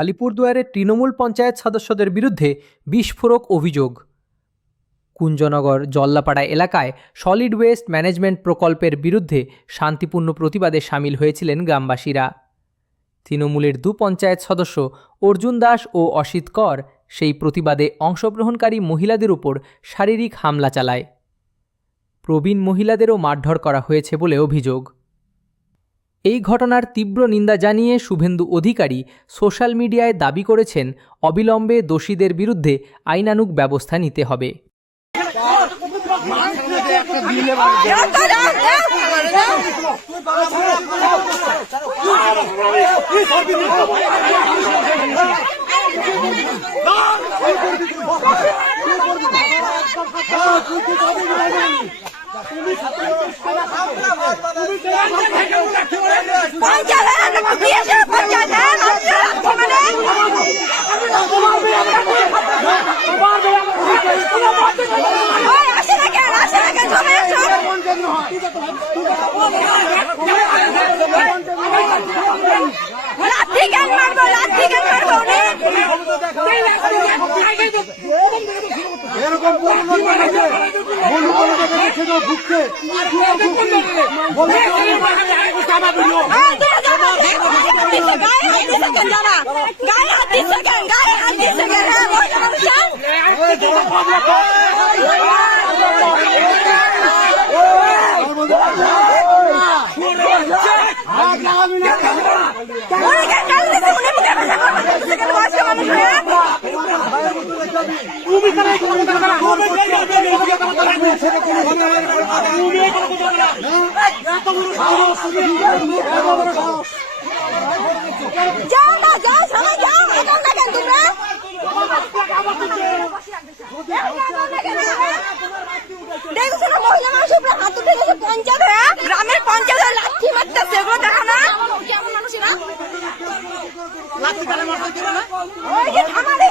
আলিপুরদুয়ারের তৃণমূল পঞ্চায়েত সদস্যদের বিরুদ্ধে বিস্ফোরক অভিযোগ। কুঞ্জনগর, জল্লাপাড়া এলাকায় সলিড ওয়েস্ট ম্যানেজমেন্ট প্রকল্পের বিরুদ্ধে শান্তিপূর্ণ প্রতিবাদে সামিল হয়েছিলেন গ্রামবাসীরা। তৃণমূলের দু পঞ্চায়েত সদস্য অর্জুন দাস ও অসিত কর সেই প্রতিবাদে অংশগ্রহণকারী মহিলাদের উপর শারীরিক হামলা চালায়। প্রবীণ মহিলাদেরও মারধর করা হয়েছে বলে অভিযোগ। এই ঘটনার তীব্র নিন্দা জানিয়ে শুভেন্দু অধিকারী সোশ্যাল মিডিয়ায় দাবি করেছেন, অবিলম্বে দোষীদের বিরুদ্ধে আইনানুগ ব্যবস্থা নিতে হবে। লাঠি কেন মারবো লাঠি কেন মারবো এরকম ভুগছে গায়ে হাত দিচ্ছে কেন গায়ে হাত দিচ্ছে কেন হ্যাঁ, মহিলা মানুষ উনি কেন গাল দিচ্ছে উনি মুখে ভাষা বলছে কেন বয়স্ক মানুষ হয়ে যাও না যাও সবাই যাও এখন না তোমরা দেখছ না মহিলা মানুষ উপরে হাত উঠে গেছে পঞ্চায়েত হয়ে? গ্রামের পঞ্চায়েত লাঠি মারতেছে এগুলো দেখো না? কেমন মানুষেরা ওই যে থামারে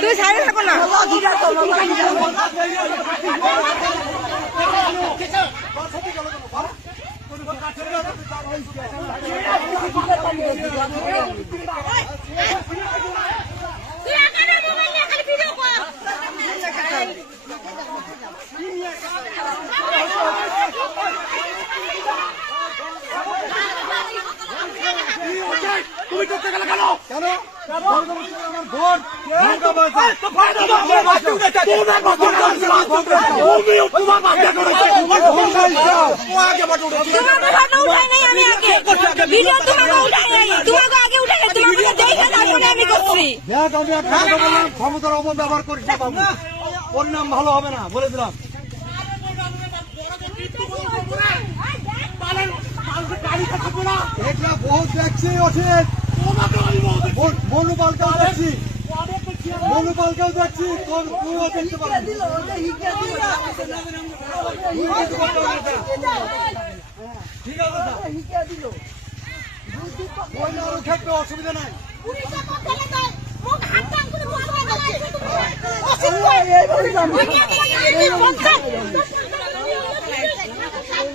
তুই সাইডে থাকো না তুমি করতে গেলে কেন কেন আমার ভোট ভোটটা বলছে তোমার বাচ্চা উঠেছে তুমি তোমার বাচ্চা করেছে তোমার ভোট চাইছো ও আগে বাচ্চা উঠেছে তোমাকে ফটো উঠাই নাই আমি আগে ভিডিও তোমাকে উঠাই নাই তোমাকে আগে উঠাই নাই তোমাকে দেখে তারপরে আমি করছি দেখ আমি একটা কথা বললাম ক্ষমতার অপব্যবহার করিস না বাবু পরিণাম ভালো হবে না বলে দিলাম অসুবিধা নাই আছে লাঠি আছে ভিডিও আছে একটা কথা তোমার ভাবা উচিত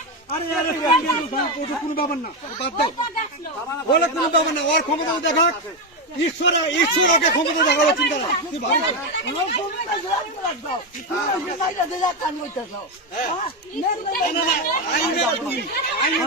আরে আরে ওটা কোনো ব্যাপার না বাদ দাও। বলে কোনো ব্যাপার না ওর ক্ষমতা দেখা ঈশ্বর ঈশ্বর ওকে ক্ষমতা দেখাল চিন্তা না তুই ভালো কর। আইন